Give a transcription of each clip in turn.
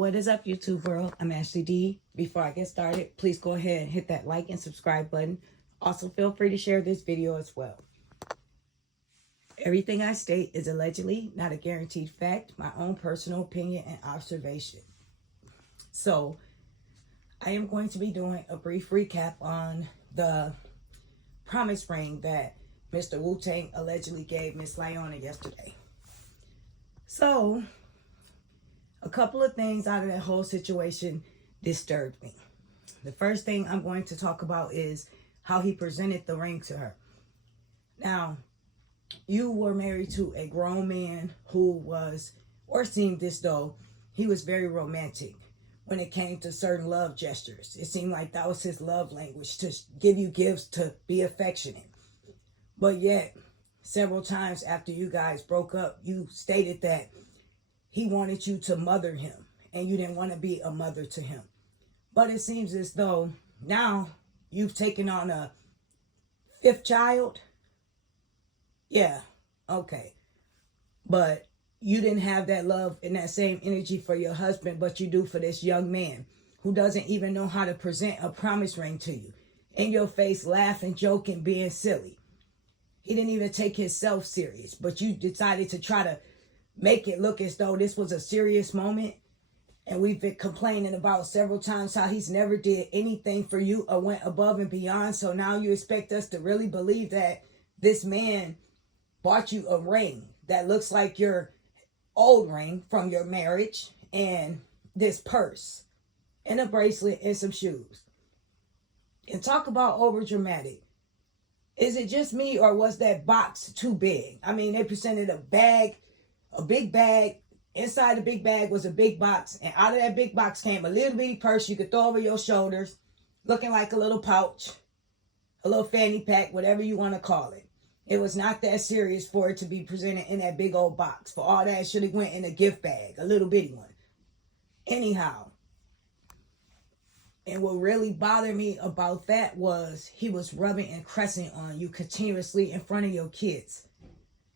What is up, YouTube world? I'm Ashley D. Before I get started, please go ahead and hit that like and subscribe button. Also, feel free to share this video as well. Everything I state is allegedly, not a guaranteed fact, my own personal opinion and observation. So, I am going to be doing a brief recap on the promise ring that Mr. Wu-Tang allegedly gave Miss Lieonya yesterday. So, a couple of things out of that whole situation disturbed me. The first thing I'm going to talk about is how he presented the ring to her. Now, you were married to a grown man who was, or seemed as though he was very romantic when it came to certain love gestures. It seemed like that was his love language, to give you gifts, to be affectionate. But yet, several times after you guys broke up, you stated that he wanted you to mother him and you didn't want to be a mother to him. But it seems as though now you've taken on a fifth child. Yeah, okay. But you didn't have that love and that same energy for your husband, but you do for this young man who doesn't even know how to present a promise ring to you. In your face, laughing, joking, being silly. He didn't even take himself serious, but you decided to try to make it look as though this was a serious moment. And we've been complaining about several times how he's never did anything for you or went above and beyond. So now you expect us to really believe that this man bought you a ring that looks like your old ring from your marriage, and this purse and a bracelet and some shoes. And talk about over dramatic. Is it just me, or was that box too big? I mean, they presented a bag, a big bag. Inside the big bag was a big box, and out of that big box came a little bitty purse you could throw over your shoulders, looking like a little pouch, a little fanny pack, whatever you want to call it. It was not that serious for it to be presented in that big old box. For all that, it should have went in a gift bag, a little bitty one. Anyhow, and what really bothered me about that was he was rubbing and caressing on you continuously in front of your kids.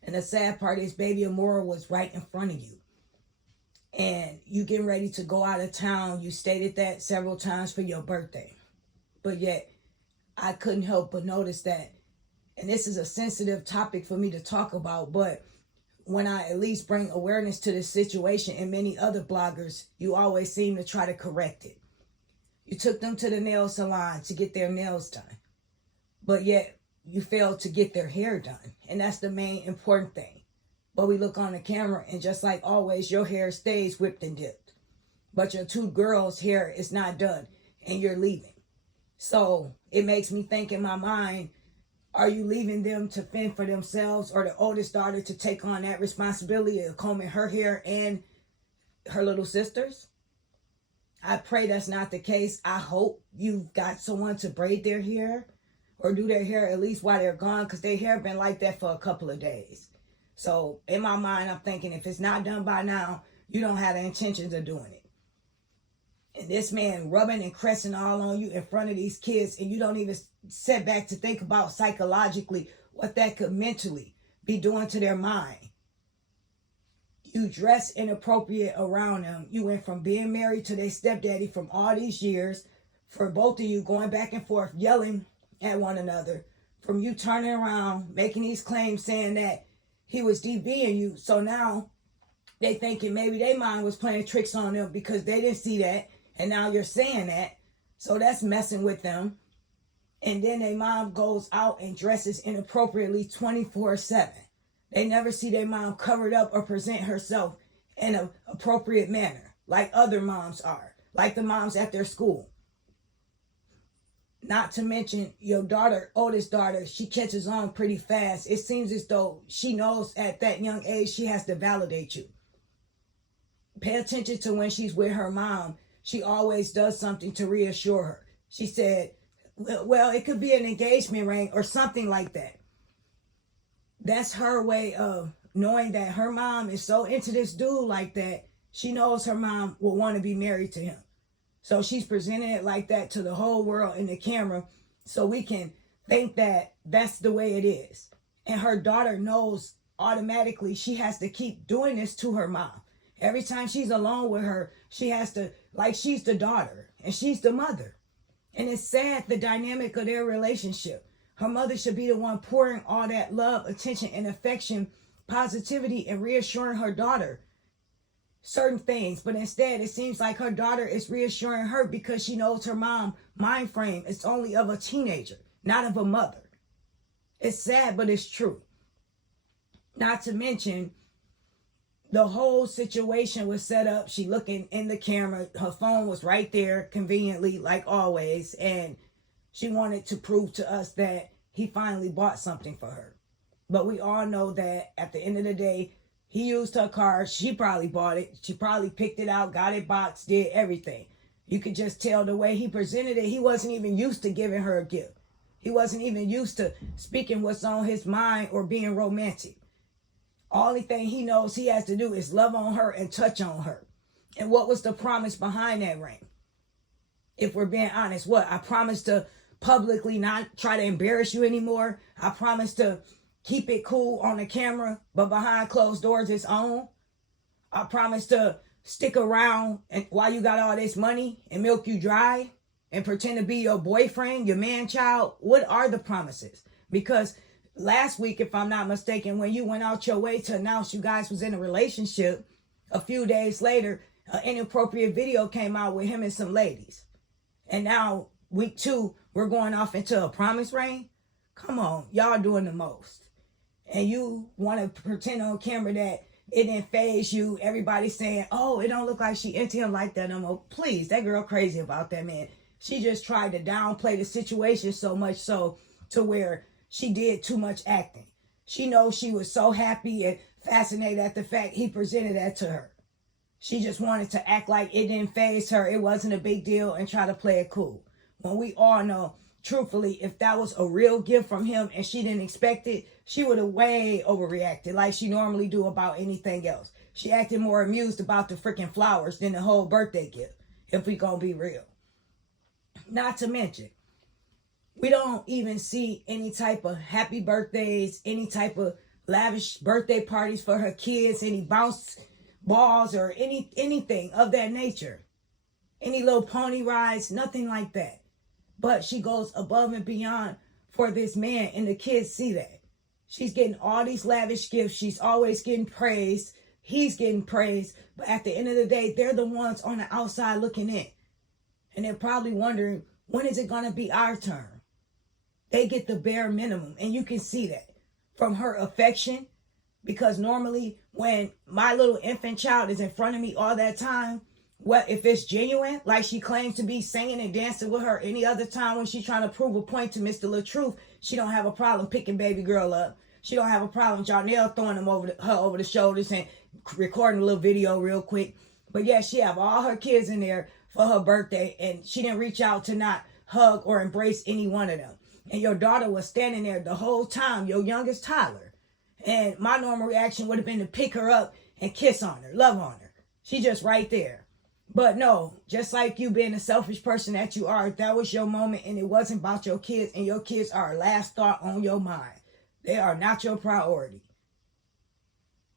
And the sad part is baby Amora was right in front of you. And you getting ready to go out of town. You stated that several times for your birthday. But yet, I couldn't help but notice that, and this is a sensitive topic for me to talk about, but when I at least bring awareness to this situation, and many other bloggers, you always seem to try to correct it. You took them to the nail salon to get their nails done, but yet you failed to get their hair done. And that's the main important thing. But we look on the camera, and just like always, your hair stays whipped and dipped. But your two girls' hair is not done, and you're leaving. So it makes me think in my mind, are you leaving them to fend for themselves, or the oldest daughter to take on that responsibility of combing her hair and her little sisters? I pray that's not the case. I hope you've got someone to braid their hair or do their hair at least while they're gone, because their hair been like that for a couple of days. So in my mind, I'm thinking if it's not done by now, you don't have the intentions of doing it. And this man rubbing and caressing all on you in front of these kids, and you don't even sit back to think about psychologically what that could mentally be doing to their mind. You dress inappropriate around them. You went from being married to their stepdaddy from all these years, for both of you going back and forth, yelling at one another, from you turning around, making these claims saying that he was DVing you. So now they thinking maybe their mind was playing tricks on them because they didn't see that. And now you're saying that. So that's messing with them. And then their mom goes out and dresses inappropriately 24/7. They never see their mom covered up or present herself in an appropriate manner, like other moms are, like the moms at their school. Not to mention your daughter, oldest daughter, she catches on pretty fast. It seems as though she knows at that young age she has to validate you. Pay attention to when she's with her mom. She always does something to reassure her. She said, well, it could be an engagement ring or something like that. That's her way of knowing that her mom is so into this dude like that. She knows her mom will want to be married to him. So she's presenting it like that to the whole world in the camera, so we can think that that's the way it is. And her daughter knows automatically she has to keep doing this to her mom. Every time she's alone with her, she has to, like, she's the daughter and she's the mother. And it's sad, the dynamic of their relationship. Her mother should be the one pouring all that love, attention, and affection, positivity, and reassuring her daughter certain things. But instead, it seems like her daughter is reassuring her because she knows her mom mind frame is only of a teenager, not of a mother. It's sad, but it's true. Not to mention, the whole situation was set up. She looking in the camera. Her phone was right there, conveniently, like always. And she wanted to prove to us that he finally bought something for her. But we all know that at the end of the day, he used her card. She probably bought it. She probably picked it out, got it boxed, did everything. You could just tell the way he presented it. He wasn't even used to giving her a gift. He wasn't even used to speaking what's on his mind or being romantic. Only thing he knows he has to do is love on her and touch on her. And what was the promise behind that ring? If we're being honest, what? I promise to publicly not try to embarrass you anymore. I promise to keep it cool on the camera, but behind closed doors it's on. I promise to stick around and while you got all this money and milk you dry and pretend to be your boyfriend, your man child. What are the promises? Because last week, if I'm not mistaken, when you went out your way to announce you guys was in a relationship, a few days later, an inappropriate video came out with him and some ladies. And now, week 2, we're going off into a promise ring? Come on, y'all doing the most. And you want to pretend on camera that it didn't faze you. Everybody's saying, oh, it don't look like she into him like that no more. Please, that girl crazy about that man. She just tried to downplay the situation so much so to where she did too much acting. She knows she was so happy and fascinated at the fact he presented that to her. She just wanted to act like it didn't faze her. It wasn't a big deal and try to play it cool. When we all know, truthfully, if that was a real gift from him and she didn't expect it, she would have way overreacted like she normally do about anything else. She acted more amused about the freaking flowers than the whole birthday gift, if we gonna be real. Not to mention, we don't even see any type of happy birthdays, any type of lavish birthday parties for her kids, any bounce balls or anything of that nature. Any little pony rides, nothing like that. But she goes above and beyond for this man, and the kids see that. She's getting all these lavish gifts. She's always getting praised. He's getting praised. But at the end of the day, they're the ones on the outside looking in. And they're probably wondering, when is it going to be our turn? They get the bare minimum. And you can see that from her affection. Because normally when my little infant child is in front of me all that time, what if it's genuine, like she claims to be singing and dancing with her any other time when she's trying to prove a point to Mr. LaTruth, she don't have a problem picking baby girl up. She don't have a problem Jarnell throwing him over her over the shoulders and recording a little video real quick. But yeah, she have all her kids in there for her birthday, and she didn't reach out to not hug or embrace any one of them. And your daughter was standing there the whole time, your youngest toddler. And my normal reaction would have been to pick her up and kiss on her, love on her. She just right there. But no, just like you being a selfish person that you are, that was your moment and it wasn't about your kids, and your kids are a last thought on your mind. They are not your priority.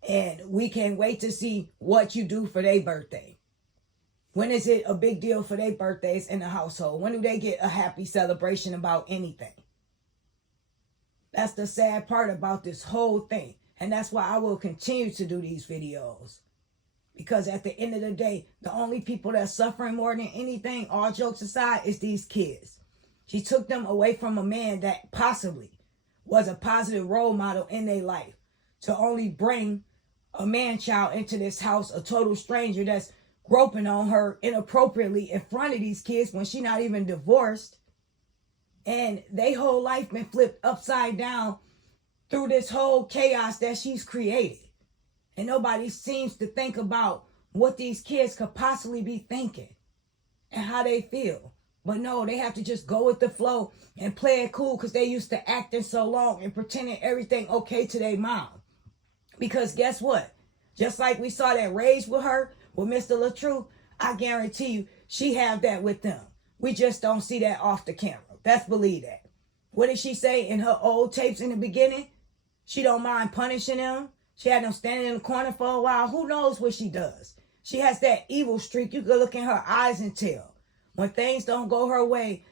And we can't wait to see what you do for their birthday. When is it a big deal for their birthdays in the household? When do they get a happy celebration about anything? That's the sad part about this whole thing. And that's why I will continue to do these videos. Because at the end of the day, the only people that's suffering more than anything, all jokes aside, is these kids. She took them away from a man that possibly was a positive role model in their life, to only bring a man-child into this house, a total stranger that's groping on her inappropriately in front of these kids when she's not even divorced. And they whole life been flipped upside down through this whole chaos that she's created. And nobody seems to think about what these kids could possibly be thinking and how they feel. But no, they have to just go with the flow and play it cool because they used to acting so long and pretending everything okay to their mom. Because guess what? Just like we saw that rage with her, with Mr. LaTruth, I guarantee you she have that with them. We just don't see that off the camera. Best believe that. What did she say in her old tapes in the beginning? She don't mind punishing them. She had them standing in the corner for a while. Who knows what she does? She has that evil streak. You can look in her eyes and tell. When things don't go her way,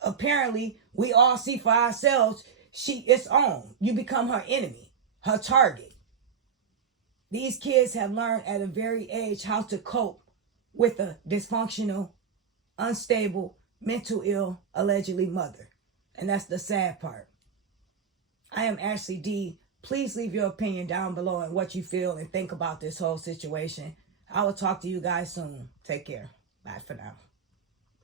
apparently we all see for ourselves, it's on. You become her enemy, her target. These kids have learned at a very age how to cope with a dysfunctional, unstable, mental ill, allegedly mother. And that's the sad part. I am Ashley D. Please leave your opinion down below and what you feel and think about this whole situation. I will talk to you guys soon. Take care. Bye for now.